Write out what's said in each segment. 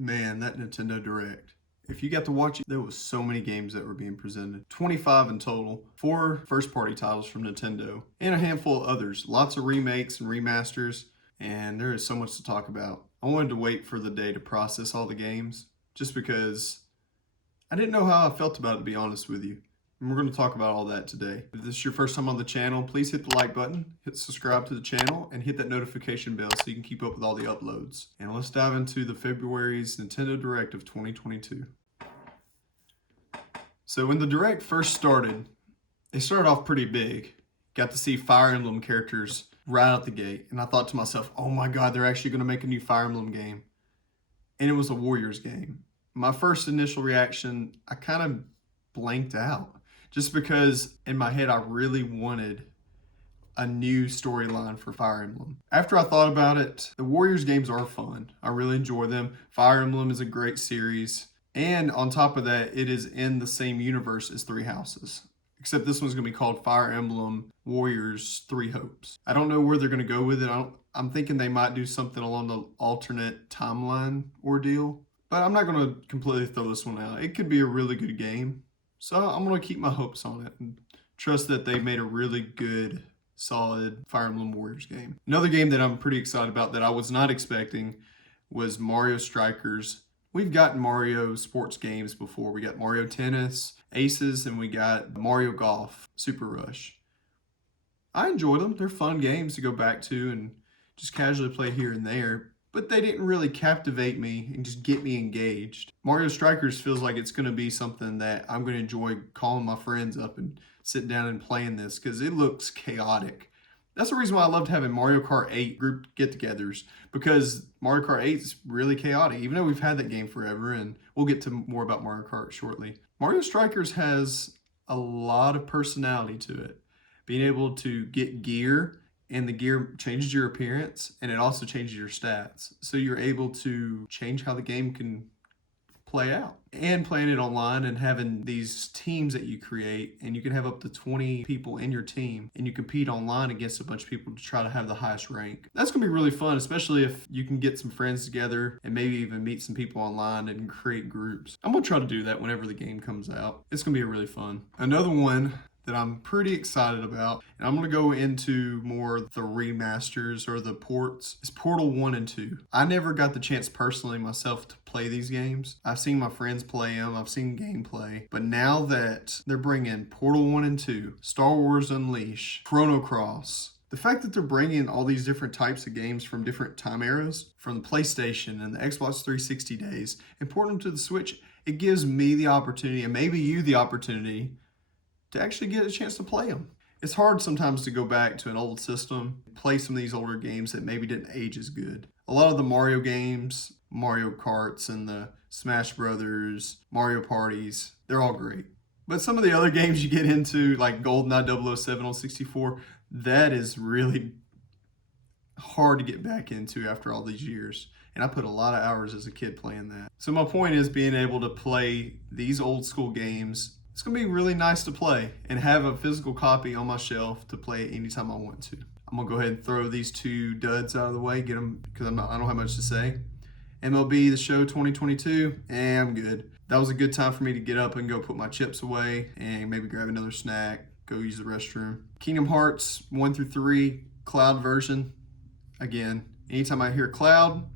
Man, that Nintendo Direct. If you got to watch it, there was so many games that were being presented. 25 in total, 4 first-party titles from Nintendo, and a handful of others. Lots of remakes and remasters, and there is so much to talk about. I wanted to wait for the day to process all the games, just because I didn't know how I felt about it, to be honest with you. And we're going to talk about all that today. If this is your first time on the channel, please hit the like button, hit subscribe to the channel, and hit that notification bell so you can keep up with all the uploads. And let's dive into the February's Nintendo Direct of 2022. So when the Direct first started, they started off pretty big. Got to see Fire Emblem characters right out the gate. And I thought to myself, oh my god, they're actually going to make a new Fire Emblem game. And it was a Warriors game. My first initial reaction, I kind of blanked out. Just because in my head I really wanted a new storyline for Fire Emblem. After I thought about it, the Warriors games are fun. I really enjoy them. Fire Emblem is a great series. And on top of that, it is in the same universe as Three Houses. Except this one's going to be called Fire Emblem Warriors Three Hopes. I don't know where they're going to go with it. I'm thinking they might do something along the alternate timeline ordeal. But I'm not going to completely throw this one out. It could be a really good game. So I'm going to keep my hopes on it and trust that they made a really good, solid Fire Emblem Warriors game. Another game that I'm pretty excited about that I was not expecting was Mario Strikers. We've gotten Mario sports games before. We got Mario Tennis, Aces, and we got Mario Golf, Super Rush. I enjoy them. They're fun games to go back to and just casually play here and there, but they didn't really captivate me and just get me engaged. Mario Strikers feels like it's going to be something that I'm going to enjoy calling my friends up and sitting down and playing this because it looks chaotic. That's the reason why I loved having Mario Kart 8 group get-togethers, because Mario Kart 8 is really chaotic, even though we've had that game forever, and we'll get to more about Mario Kart shortly. Mario Strikers has a lot of personality to it. Being able to get gear, and the gear changes your appearance, and it also changes your stats. So you're able to change how the game can play out. And playing it online and having these teams that you create, and you can have up to 20 people in your team, and you compete online against a bunch of people to try to have the highest rank. That's going to be really fun, especially if you can get some friends together and maybe even meet some people online and create groups. I'm going to try to do that whenever the game comes out. It's going to be really fun. Another one that I'm pretty excited about, and I'm going to go into more the remasters or the ports, is Portal 1 and 2. I never got the chance personally myself to play these games. I've seen my friends play them, I've seen gameplay, but now that they're bringing Portal 1 and 2, Star Wars Unleashed, Chrono Cross, the fact that they're bringing all these different types of games from different time eras, from the PlayStation and the Xbox 360 days, and port them to the Switch, it gives me the opportunity, and maybe you the opportunity, to actually get a chance to play them. It's hard sometimes to go back to an old system, play some of these older games that maybe didn't age as good. A lot of the Mario games, Mario Karts and the Smash Brothers, Mario Parties, they're all great. But some of the other games you get into, like GoldenEye 007 on 64, that is really hard to get back into after all these years. And I put a lot of hours as a kid playing that. So my point is being able to play these old school games. It's going to be really nice to play and have a physical copy on my shelf to play it anytime I want to. I'm going to go ahead and throw these two duds out of the way, get them because I don't have much to say. MLB The Show 2022, I'm good. That was a good time for me to get up and go put my chips away and maybe grab another snack, go use the restroom. Kingdom Hearts 1 through 3, Cloud version. Again, anytime I hear Cloud,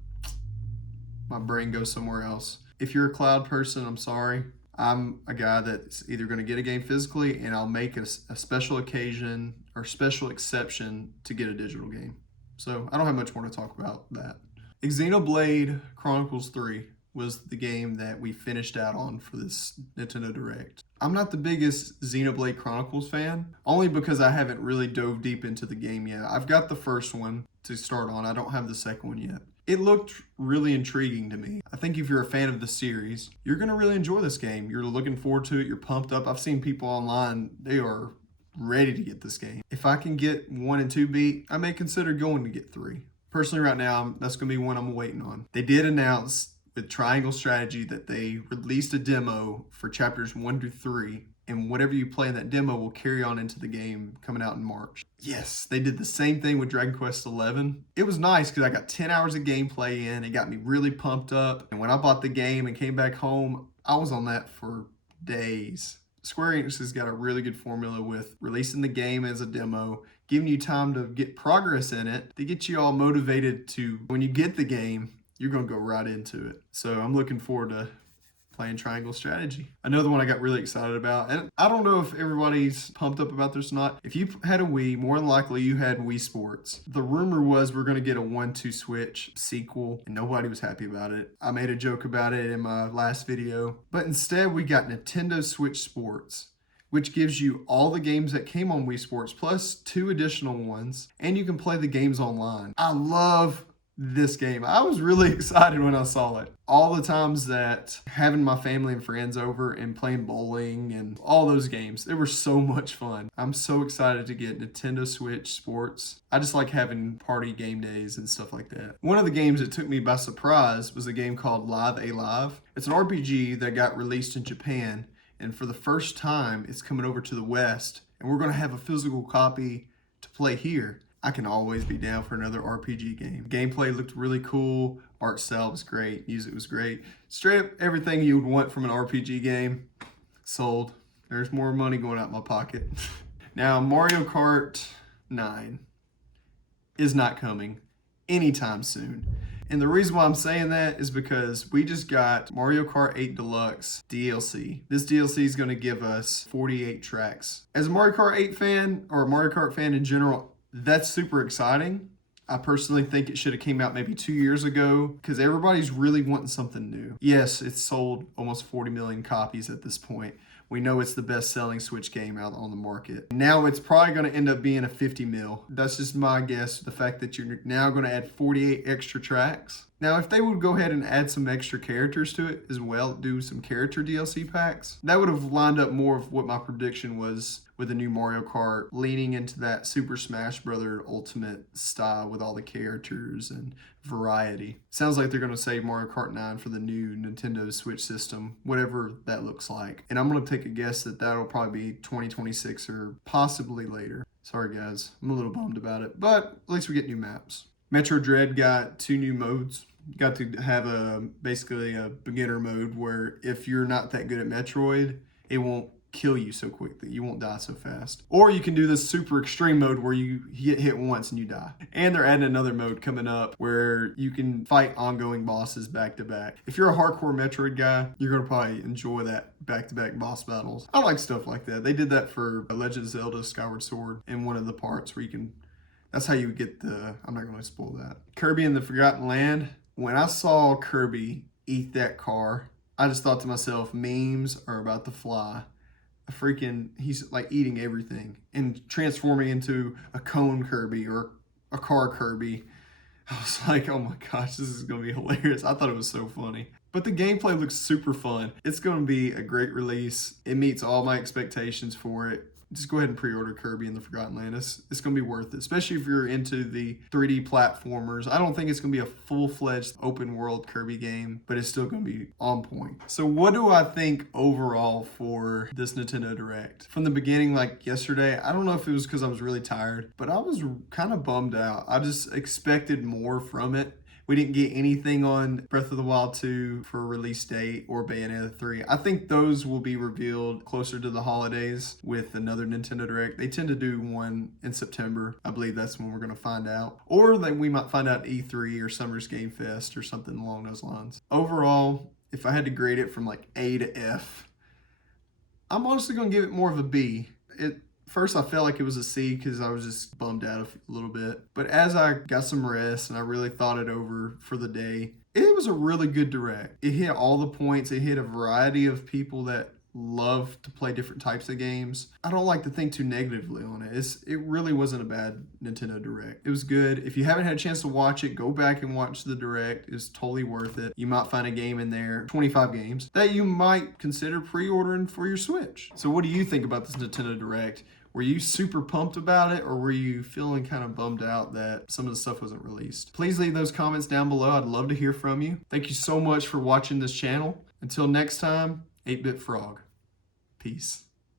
my brain goes somewhere else. If you're a Cloud person, I'm sorry. I'm a guy that's either going to get a game physically and I'll make a special occasion or special exception to get a digital game. So I don't have much more to talk about that. Xenoblade Chronicles 3 was the game that we finished out on for this Nintendo Direct. I'm not the biggest Xenoblade Chronicles fan, only because I haven't really dove deep into the game yet. I've got the first one to start on. I don't have the second one yet. It looked really intriguing to me. I think if you're a fan of the series, you're going to really enjoy this game. You're looking forward to it. You're pumped up. I've seen people online, they are ready to get this game. If I can get 1 and 2 beat, I may consider going to get 3. Personally, right now, that's going to be one I'm waiting on. They did announce with Triangle Strategy that they released a demo for chapters 1 through 3 and whatever you play in that demo will carry on into the game coming out in March. Yes, they did the same thing with Dragon Quest XI. It was nice because I got 10 hours of gameplay in. It got me really pumped up. And when I bought the game and came back home, I was on that for days. Square Enix has got a really good formula with releasing the game as a demo, giving you time to get progress in it, to get you all motivated to, when you get the game, you're going to go right into it. So I'm looking forward to playing Triangle Strategy. Another one I got really excited about, and I don't know if everybody's pumped up about this or not. If you had a Wii, more than likely you had Wii Sports. The rumor was we're going to get a 1-2 Switch sequel, and nobody was happy about it. I made a joke about it in my last video, but instead we got Nintendo Switch Sports, which gives you all the games that came on Wii Sports plus 2 additional ones, and you can play the games online. I love this game. I was really excited when I saw it. All the times that having my family and friends over and playing bowling and all those games, they were so much fun. I'm so excited to get Nintendo Switch Sports. I just like having party game days and stuff like that. One of the games that took me by surprise was a game called Live Alive. It's an RPG that got released in Japan, and for the first time it's coming over to the West, and we're going to have a physical copy to play here. I can always be down for another RPG game. Gameplay looked really cool. Art style was great. Music was great. Straight up everything you would want from an RPG game. Sold. There's more money going out my pocket. Now, Mario Kart 9 is not coming anytime soon. And the reason why I'm saying that is because we just got Mario Kart 8 Deluxe DLC. This DLC is going to give us 48 tracks. As a Mario Kart 8 fan, or a Mario Kart fan in general, that's super exciting. I personally think it should have came out maybe 2 years ago because everybody's really wanting something new. Yes, it's sold almost 40 million copies at this point. We know it's the best-selling Switch game out on the market. Now it's probably going to end up being a 50 mil. That's just my guess, the fact that you're now going to add 48 extra tracks. Now, if they would go ahead and add some extra characters to it as well, do some character DLC packs, that would have lined up more of what my prediction was with the new Mario Kart, leaning into that Super Smash Bros. Ultimate style with all the characters and variety. Sounds like they're going to save Mario Kart 9 for the new Nintendo Switch system, whatever that looks like. And I'm going to take a guess that that'll probably be 2026 or possibly later. Sorry guys, I'm a little bummed about it, but at least we get new maps. Metro Dread got 2 new modes. You got to have basically a beginner mode where if you're not that good at Metroid, it won't kill you so quickly. You won't die so fast. Or you can do this super extreme mode where you get hit once and you die. And they're adding another mode coming up where you can fight ongoing bosses back to back. If you're a hardcore Metroid guy, you're going to probably enjoy that back-to-back boss battles. I like stuff like that. They did that for Legend of Zelda Skyward Sword in one of the parts where you can, that's how you get the, I'm not going to spoil that. Kirby and the Forgotten Land. When I saw Kirby eat that car, I just thought to myself, memes are about to fly. He's like eating everything and transforming into a cone Kirby or a car Kirby. I was like, oh my gosh, this is going to be hilarious. I thought it was so funny. But the gameplay looks super fun. It's going to be a great release. It meets all my expectations for it. Just go ahead and pre-order Kirby and the Forgotten Land. It's going to be worth it, especially if you're into the 3D platformers. I don't think it's going to be a full-fledged open world Kirby game, but it's still going to be on point. So what do I think overall for this Nintendo Direct? From the beginning, like yesterday, I don't know if it was because I was really tired, but I was kind of bummed out. I just expected more from it. We didn't get anything on Breath of the Wild 2 for a release date or Bayonetta 3. I think those will be revealed closer to the holidays with another Nintendo Direct. They tend to do one in September. I believe that's when we're going to find out. Or that we might find out E3 or Summer's Game Fest or something along those lines. Overall, if I had to grade it from like A to F, I'm honestly going to give it more of a B. First, I felt like it was a C because I was just bummed out a little bit. But as I got some rest and I really thought it over for the day, it was a really good Direct. It hit all the points. It hit a variety of people that love to play different types of games. I don't like to think too negatively on it. It really wasn't a bad Nintendo Direct. It was good. If you haven't had a chance to watch it, go back and watch the Direct. It's totally worth it. You might find a game in there, 25 games, that you might consider pre-ordering for your Switch. So what do you think about this Nintendo Direct? Were you super pumped about it, or were you feeling kind of bummed out that some of the stuff wasn't released? Please leave those comments down below. I'd love to hear from you. Thank you so much for watching this channel. Until next time, 8-Bit Frog. Peace.